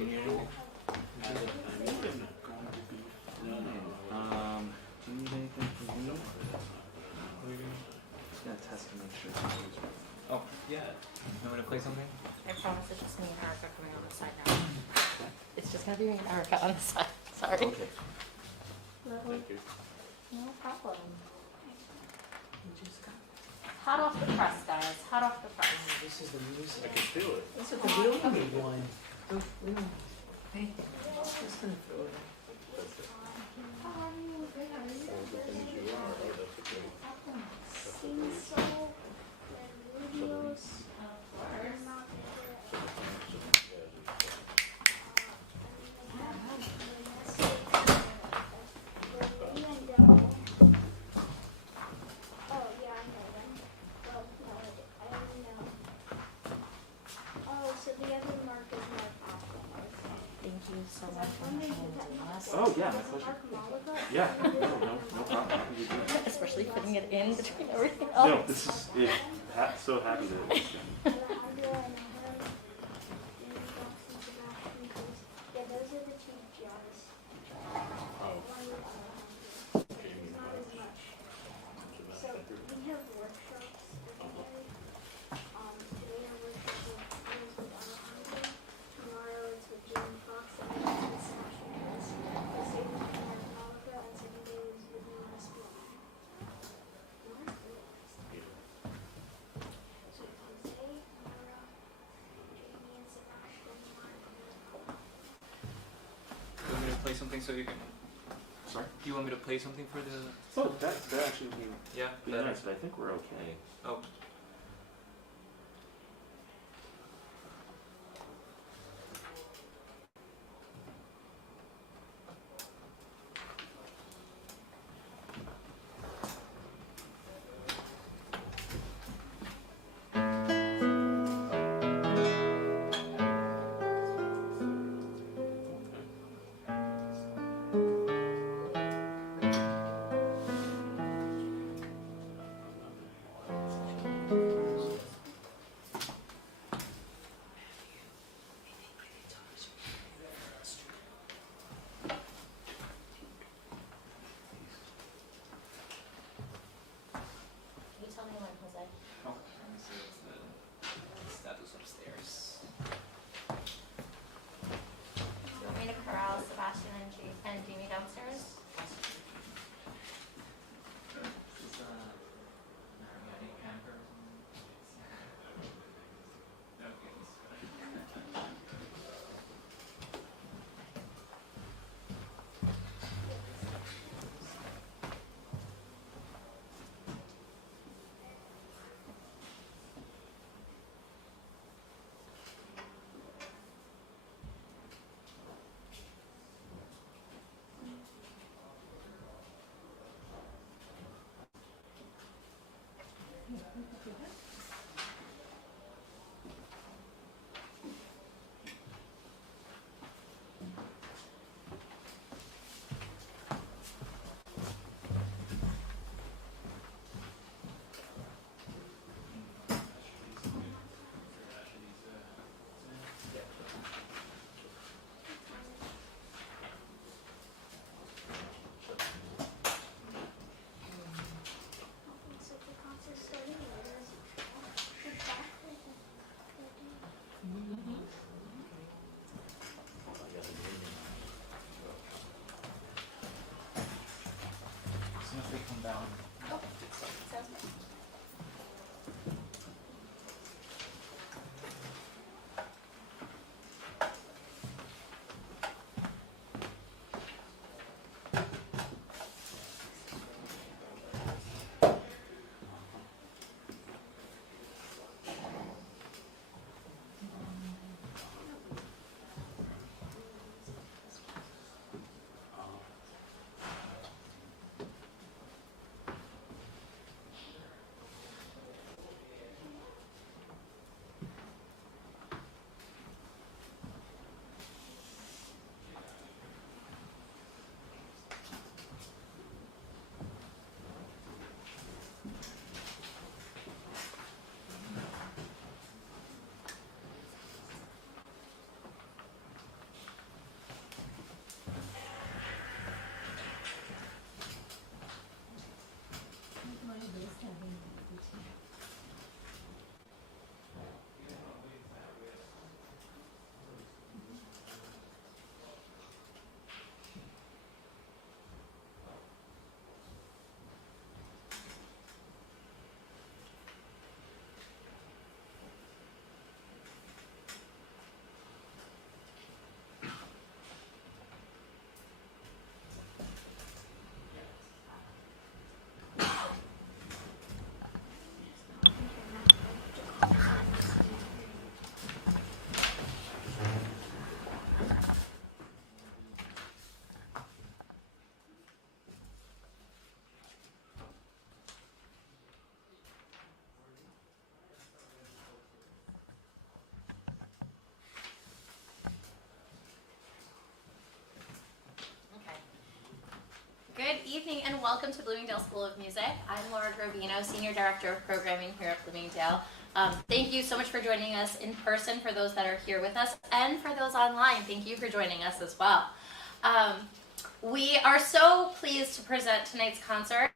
Do you need anything from me? Just gonna test to make sure something's right. Oh, yeah. You want me to play something? I promise it's just me and Erica coming on the side now. It's just gonna be me and Erica on the side. Sorry. Okay. Thank you. No problem. Hot off the press, guys. Hot off the press. This is the music. I can feel it. This is the real good one. We don't. Hey, just gonna throw it. Thank you so much for holding us. Oh, yeah, my pleasure. Yeah, no problem. Happy to do it. Especially putting it in between everything else. No, this is it. So happy that it's done. You want me to play something so you can... Sorry? Do you want me to play something for the... Oh, that actually would Yeah? be better? nice, but I think we're okay. Oh. Good evening and welcome to Bloomingdale School of Music. I'm Laura Grovino, Senior Director of Programming here at Bloomingdale. Thank you so much for joining us in person for those that are here with us, and for those online, thank you for joining us as well. We are so pleased to present tonight's concert.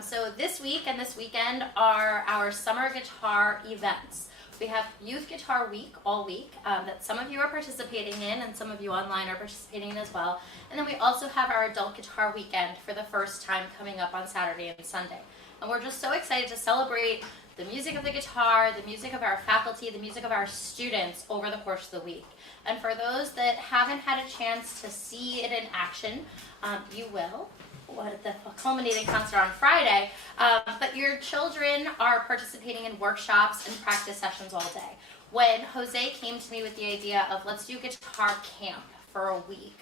So this week and this weekend are our summer guitar events. We have Youth Guitar Week all week that some of you are participating in and some of you online are participating in as well. And then we also have our Adult Guitar Weekend for the first time coming up on Saturday and Sunday. And we're just so excited to celebrate the music of the guitar, the music of our faculty, the music of our students over the course of the week. And for those that haven't had a chance to see it in action, you will at the culminating concert on Friday, but your children are participating in workshops and practice sessions all day. When Jose came to me with the idea of let's do guitar camp for a week,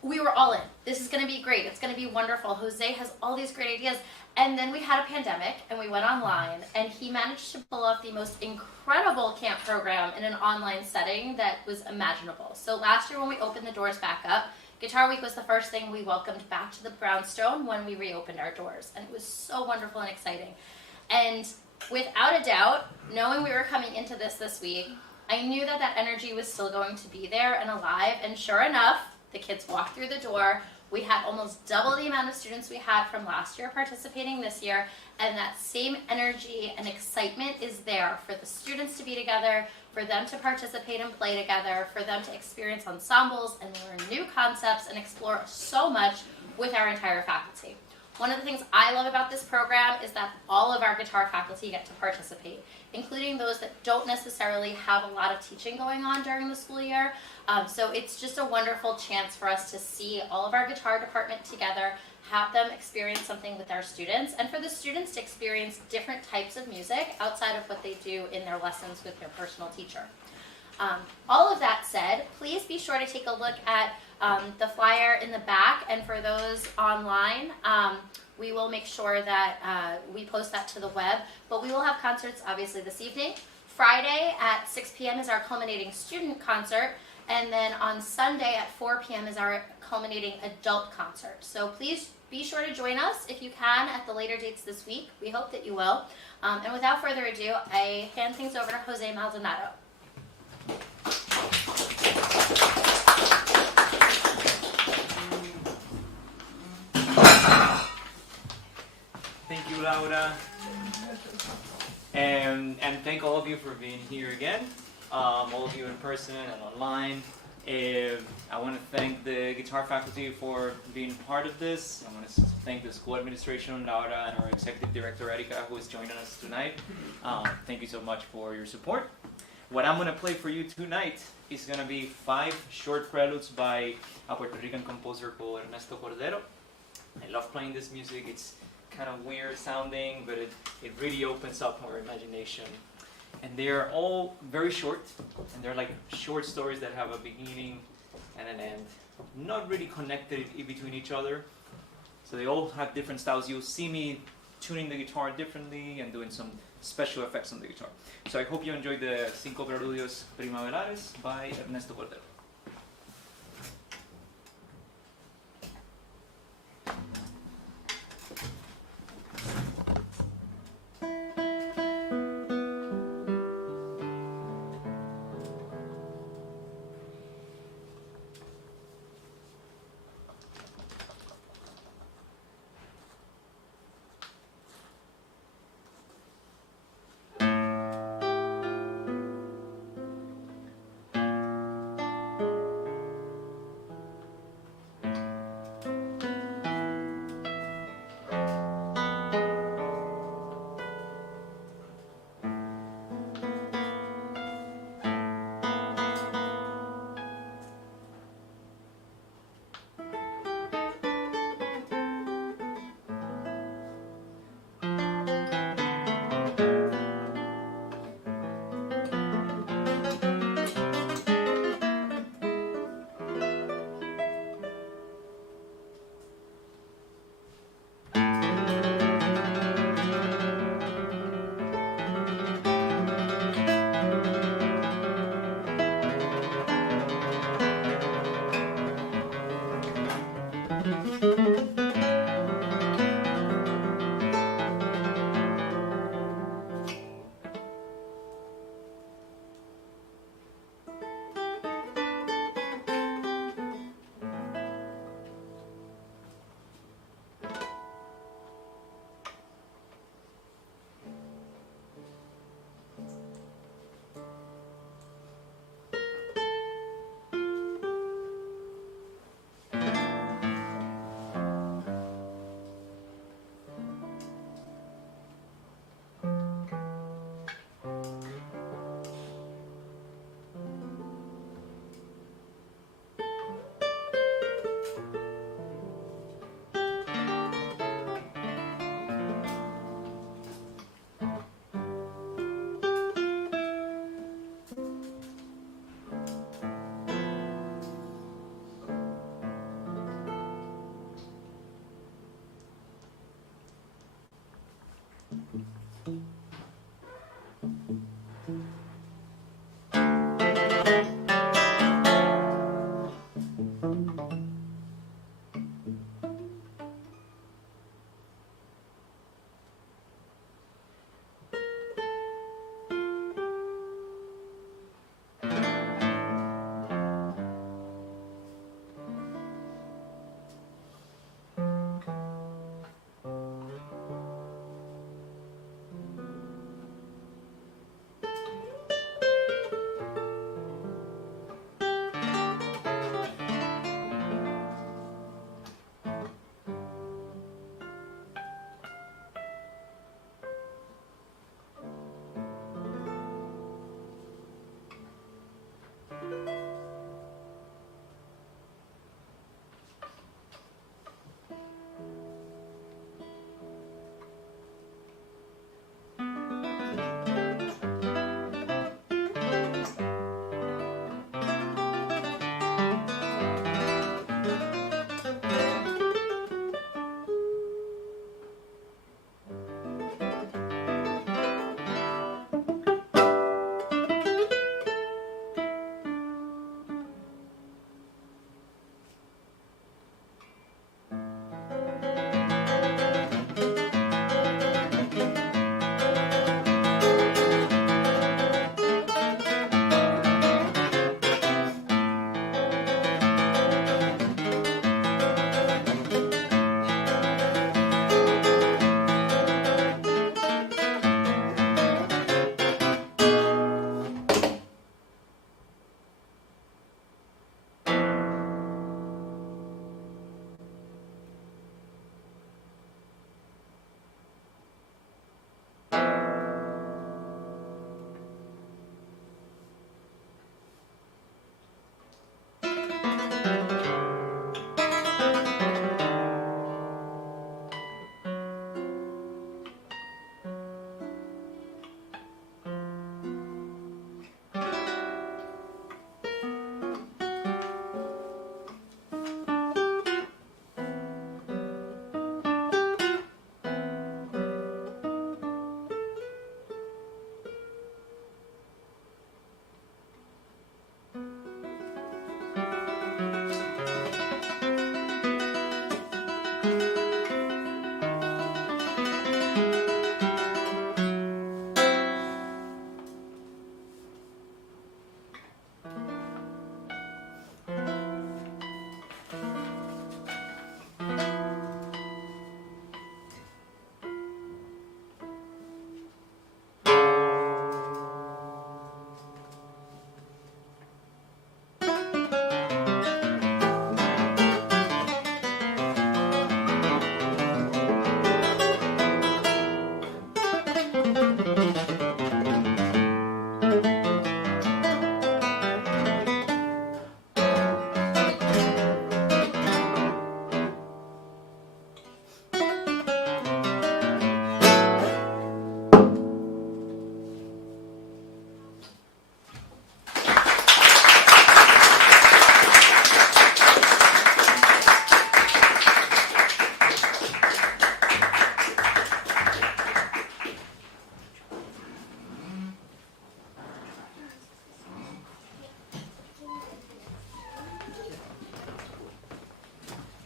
we were all in. This is going to be great. It's going to be wonderful. Jose has all these great ideas. And then we had a pandemic and we went online, and he managed to pull off the most incredible camp program in an online setting that was imaginable. So last year when we opened the doors back up, Guitar Week was the first thing we welcomed back to the Brownstone when we reopened our doors. And it was so wonderful and exciting. And without a doubt, knowing we were coming into this week, I knew that that energy was still going to be there and alive. And sure enough, the kids walked through the door. We had almost double the amount of students we had from last year participating this year, and that same energy and excitement is there for the students to be together, for them to participate and play together, for them to experience ensembles and learn new concepts and explore so much with our entire faculty. One of the things I love about this program is that all of our guitar faculty get to participate, including those that don't necessarily have a lot of teaching going on during the school year. So it's just a wonderful chance for us to see all of our guitar department together, have them experience something with our students, and for the students to experience different types of music outside of what they do in their lessons with their personal teacher. All of that said, please be sure to take a look at the flyer in the back, and for those online, we will make sure that we post that to the web, but we will have concerts obviously this evening. Friday at 6 p.m. is our culminating student concert, and then on Sunday at 4 p.m. is our culminating adult concert. So please be sure to join us if you can at the later dates this week. We hope that you will. And without further ado, I hand things over to Jose Maldonado. Thank you, Laura. And thank all of you for being here again, all of you in person and online. I want to thank the guitar faculty for being part of this. I want to thank the school administration, Laura, and our executive director, Erika, who is joining us tonight. Thank you so much for your support. What I'm going to play for you tonight is going to be 5 short preludes by a Puerto Rican composer called Ernesto Cordero. I love playing this music. It's kind of weird sounding, but it really opens up our imagination. And they're all very short, and they're like short stories that have a beginning and an end, not really connected in between each other. So they all have different styles. You'll see me tuning the guitar differently and doing some special effects on the guitar. So I hope you enjoyed the Cinco Preludios Primaverares by Ernesto Cordero.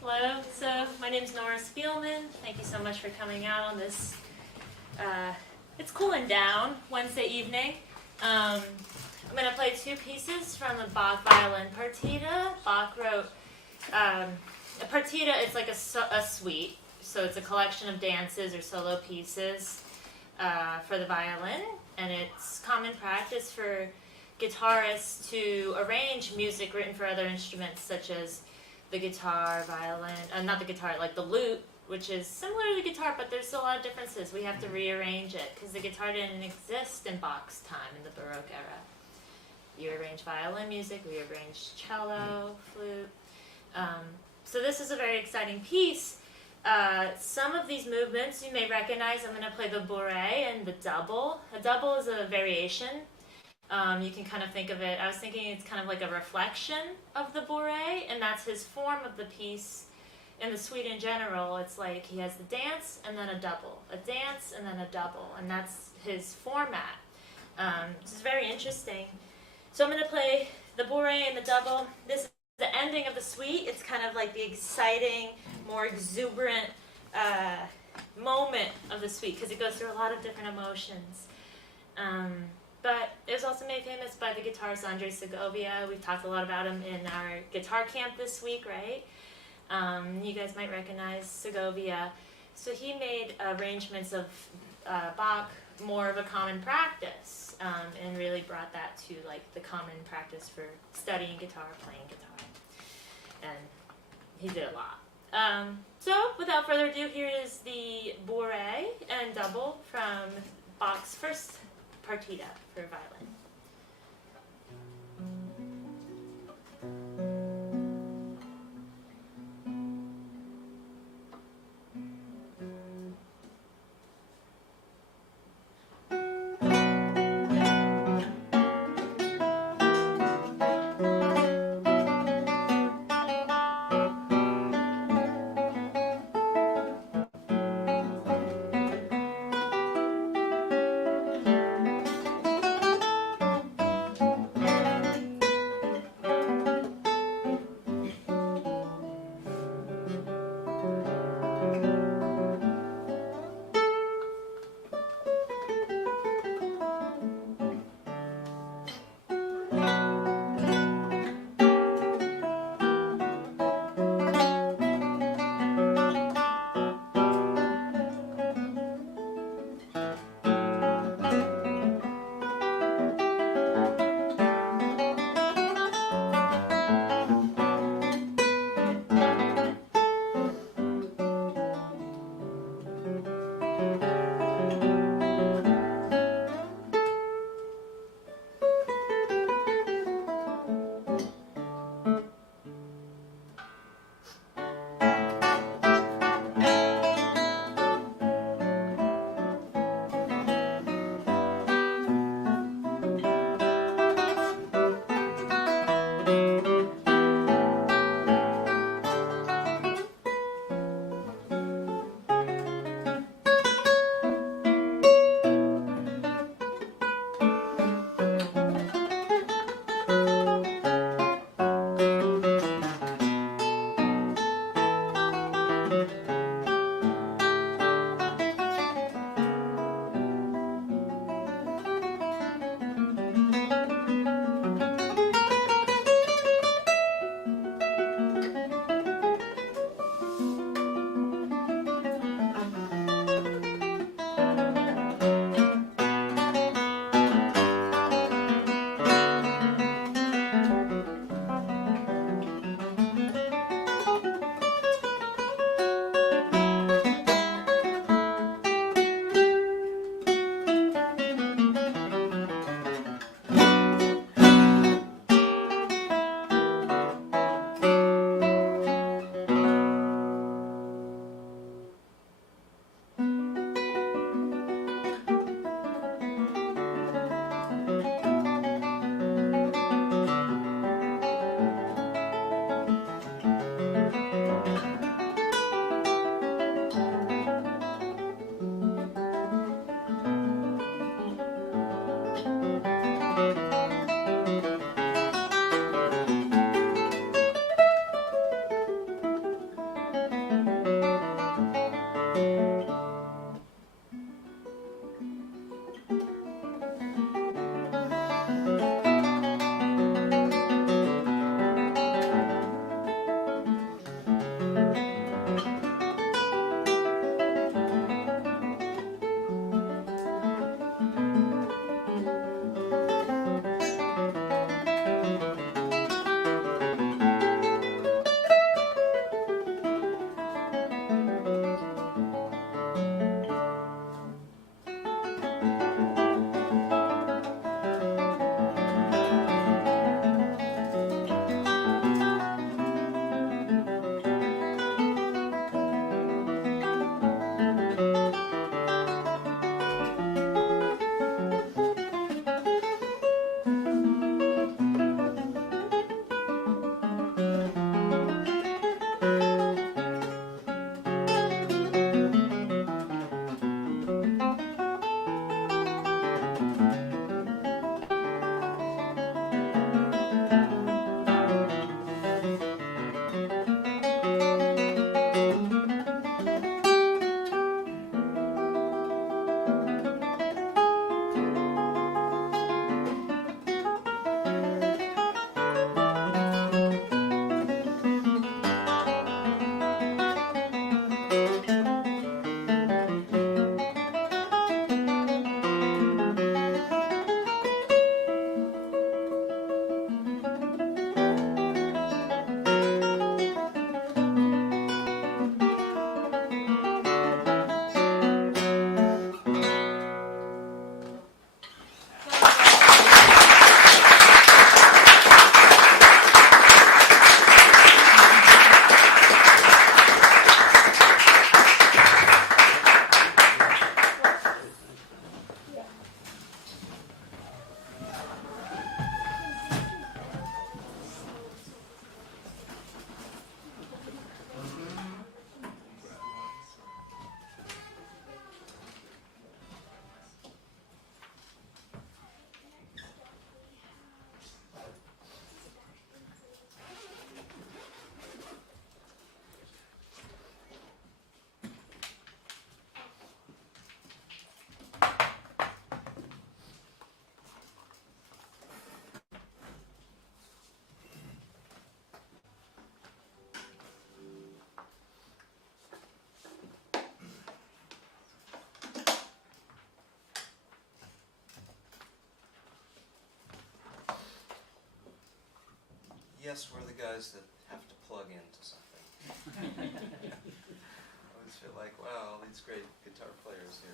Hello, so my name is Nora Spielman. Thank you so much for coming out on this, it's cooling down Wednesday evening. I'm going to play two pieces from a Bach violin partita. Bach wrote, a partita is like a suite, so it's a collection of dances or solo pieces for the violin, and it's common practice for guitarists to arrange music written for other instruments such as the guitar, violin, not the guitar, like the lute, which is similar to the guitar, but there's a lot of differences. We have to rearrange it because the guitar didn't exist in Bach's time in the Baroque era. You arrange violin music, we arrange cello, flute. So this is a very exciting piece. Some of these movements you may recognize. I'm going to play the bourrée and the double. A double is a variation. You can kind of think of it, I was thinking it's kind of like a reflection of the bourrée, and that's his form of the piece. In the suite in general, it's like he has the dance and then a double, a dance and then a double, and that's his format. This is very interesting. So I'm going to play the bourrée and the double. This is the ending of the suite. It's kind of like the exciting, more exuberant moment of the suite because it goes through a lot of different emotions. But it was also made famous by the guitarist Andre Segovia. We've talked a lot about him in our guitar camp this week, right? You guys might recognize Segovia. So he made arrangements of Bach more of a common practice, and really brought that to like the common practice for studying guitar, playing guitar. And he did a lot. So without further ado, here is the bourrée and double from Bach's first partita for violin. yes, we're the guys that have to plug into something. I always feel like, wow, all these great guitar players here.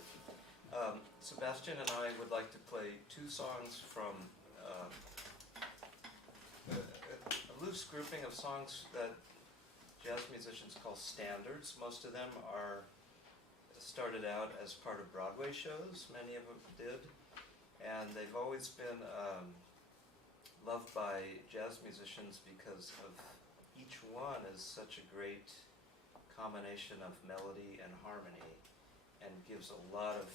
Sebastian and I would like to play 2 songs from a loose grouping of songs that jazz musicians call standards. Most of them are started out as part of Broadway shows, many of them did, and they've always been loved by jazz musicians because of each one is such a great combination of melody and harmony and gives a lot of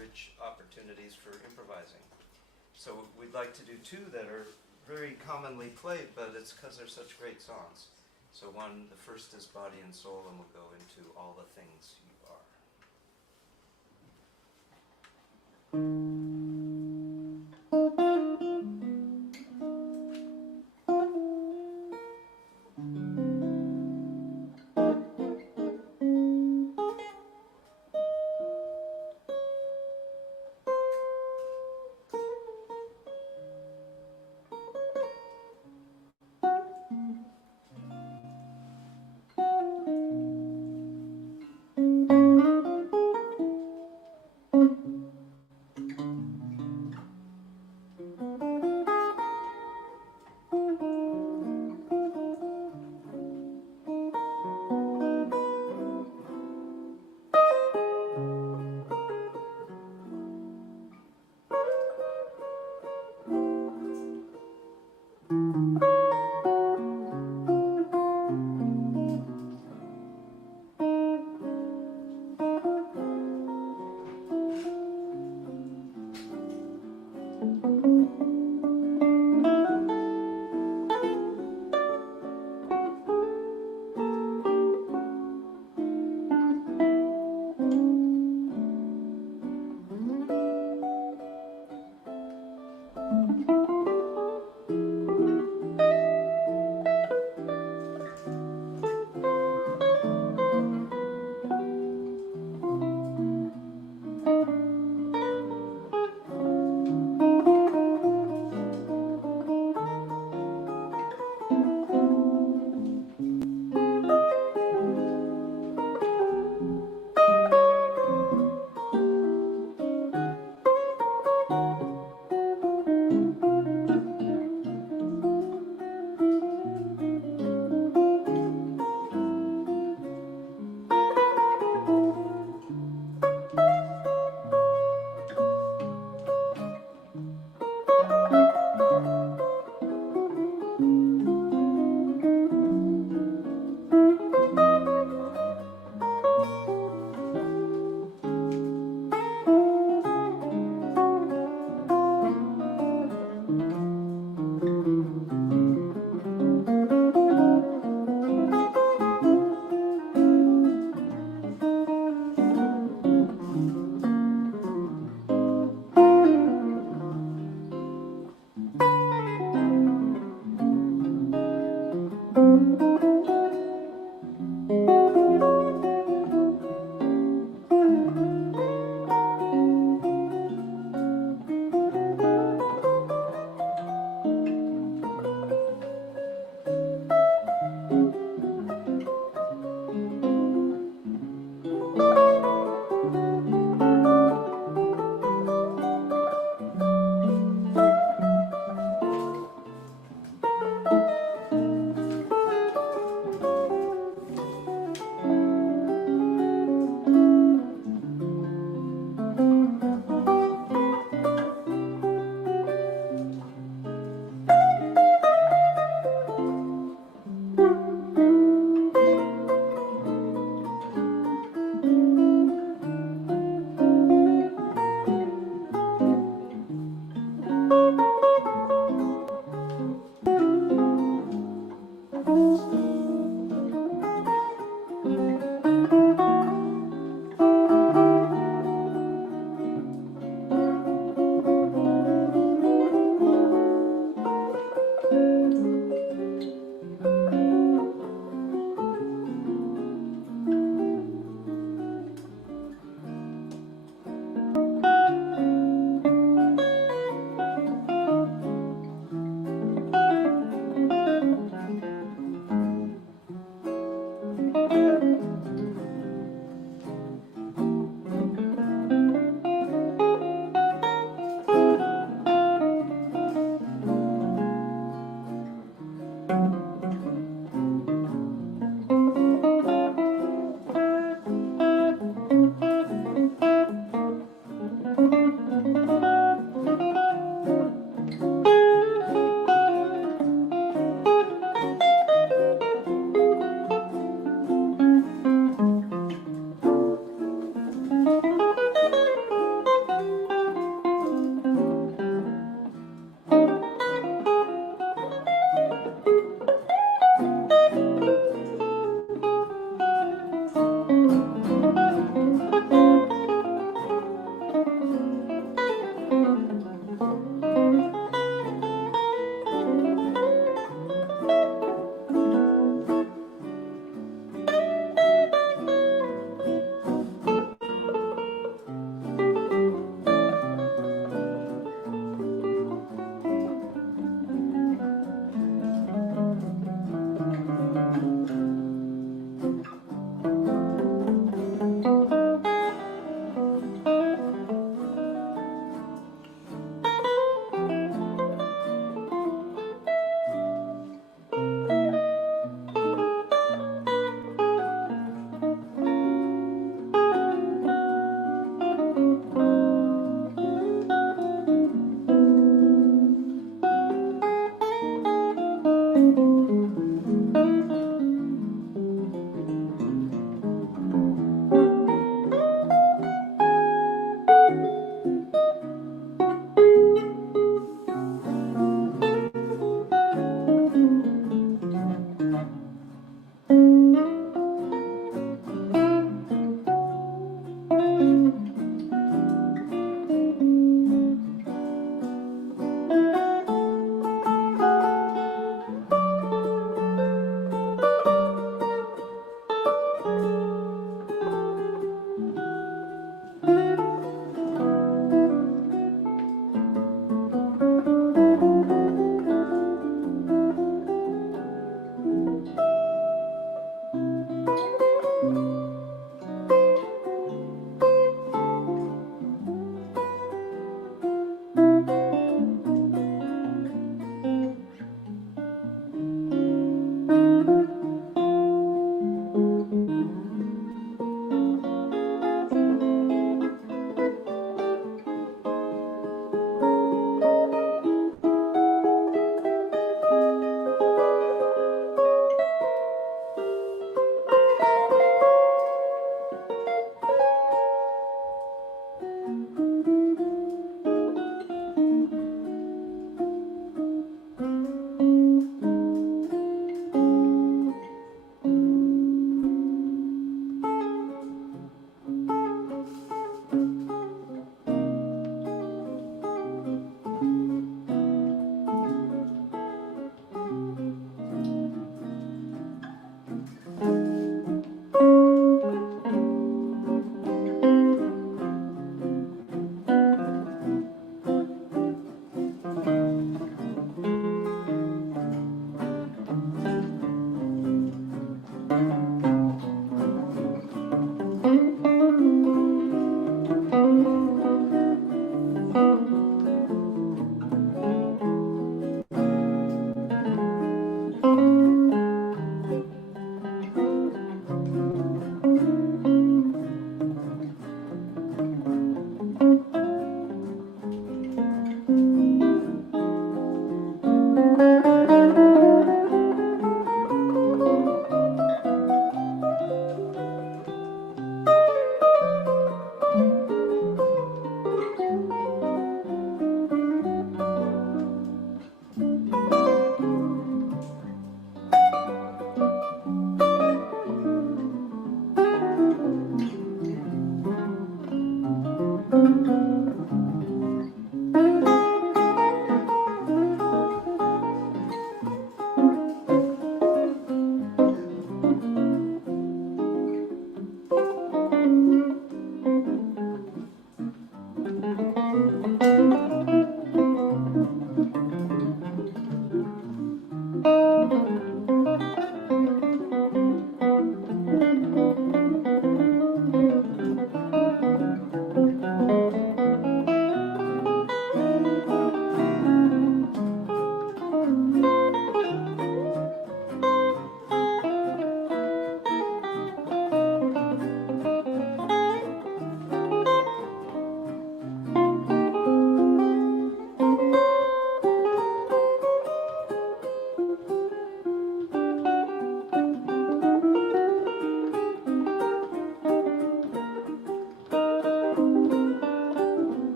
rich opportunities for improvising. So we'd like to do 2 that are very commonly played, but it's because they're such great songs. So the first is Body and Soul, and we'll go into All the Things You Are.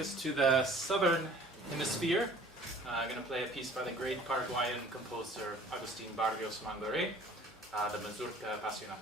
take us to the southern hemisphere. I'm going to play a piece by the great Paraguayan composer Agustin Barrios Mangoré, the Mazurka Passionata.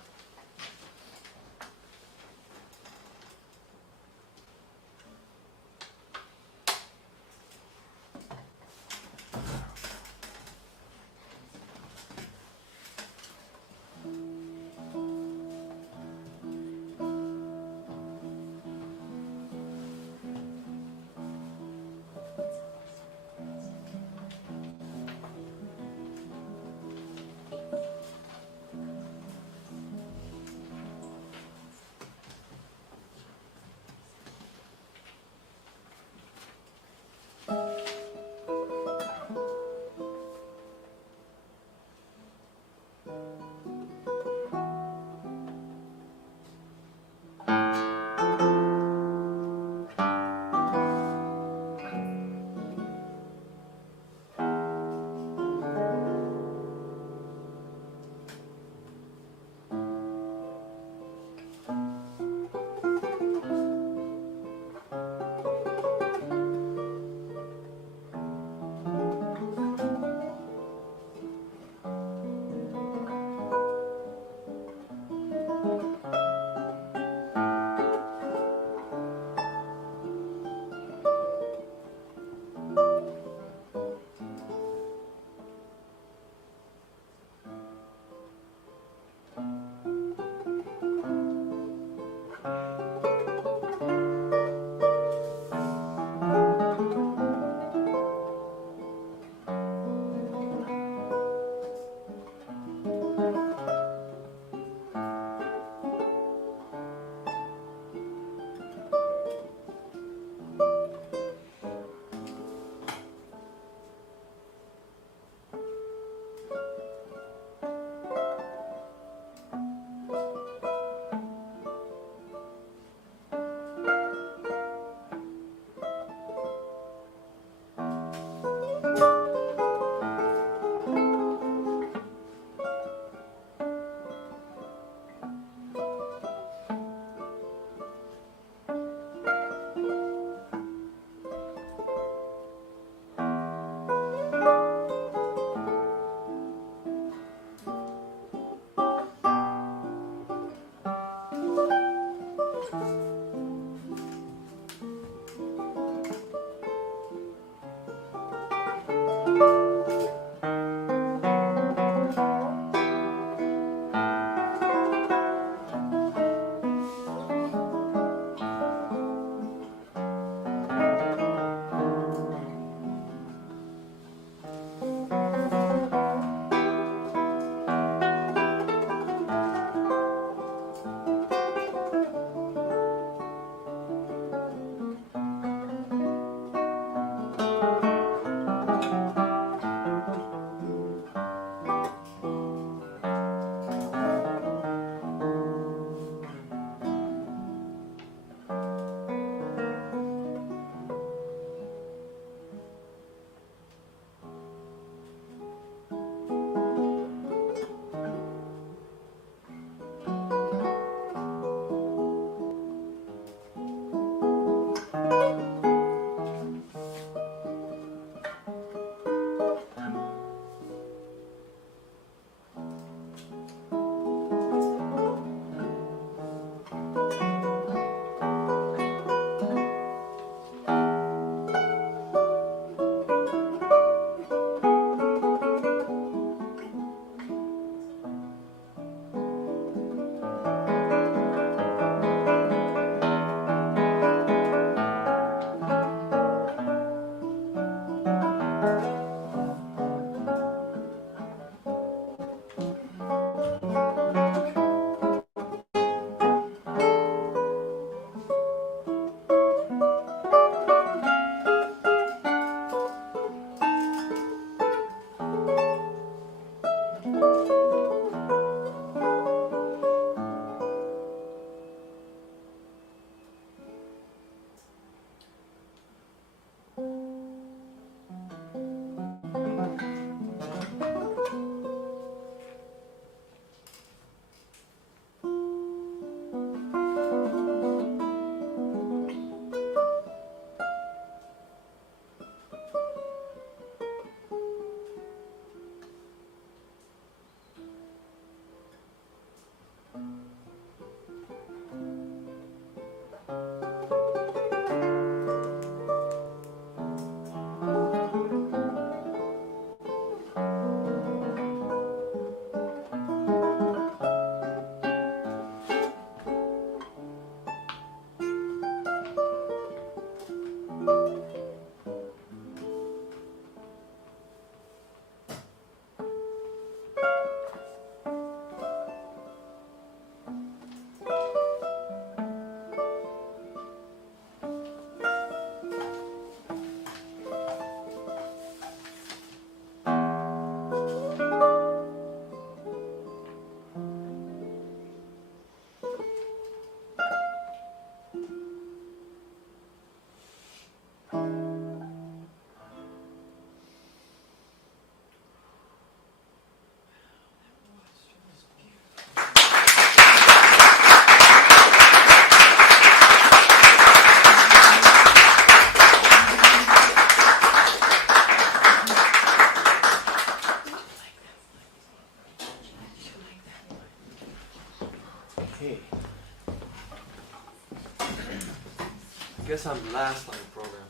guess I'm last on the program.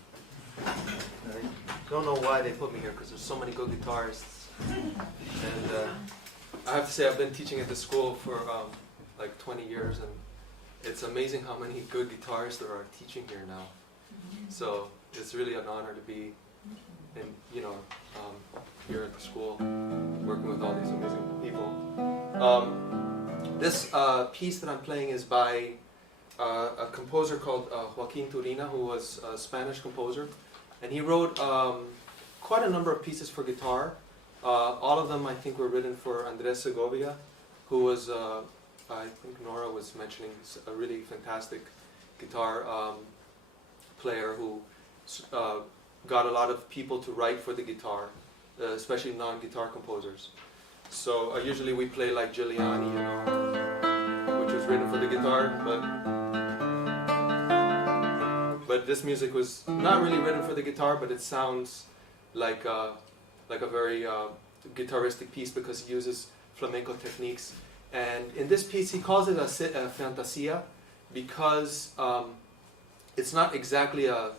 I don't know why they put me here because there's so many good guitarists. And I have to say I've been teaching at this school for like 20 years, and it's amazing how many good guitarists there are teaching here now. So it's really an honor to be in, here at the school, working with all these amazing people. This piece that I'm playing is by a composer called Joaquin Turina, who was a Spanish composer, and he wrote quite a number of pieces for guitar. All of them, I think, were written for Andres Segovia, who was, I think Nora was mentioning, a really fantastic guitar player who got a lot of people to write for the guitar, especially non-guitar composers. So usually we play like Giuliani, which was written for the guitar, but this music was not really written for the guitar, but it sounds like a very guitaristic piece because he uses flamenco techniques. And in this piece, he calls it a fantasia because it's not exactly a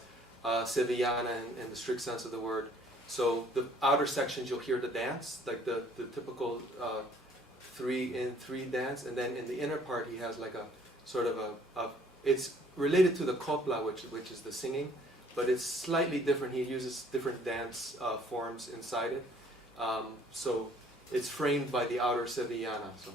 Sevillana in the strict sense of the word. So the outer sections you'll hear the dance, like the typical 3-in-3 dance, and then in the inner part he has like a sort of it's related to the copla, which is the singing, but it's slightly different. He uses different dance forms inside it. So it's framed by the outer Sevillana. So.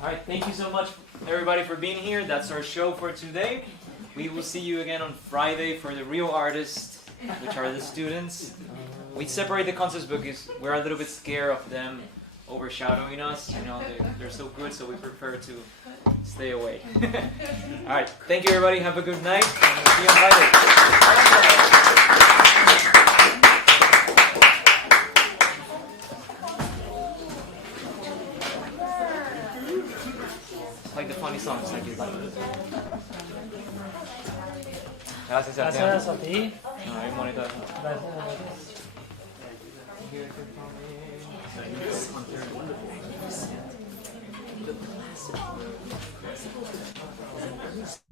Alright, thank you so much everybody for being here. That's our show for today. We will see you again on Friday for the real artists, which are the students. We separate the concerts because we're a little bit scared of them overshadowing us. You know, they're so good, so we prefer to stay away. Alright, thank you everybody. Have a good night. And we'll see you on Friday. Like the funny songs like you like. Gracias, Sebastián. Gracias a ti. No, hay monito. Gracias.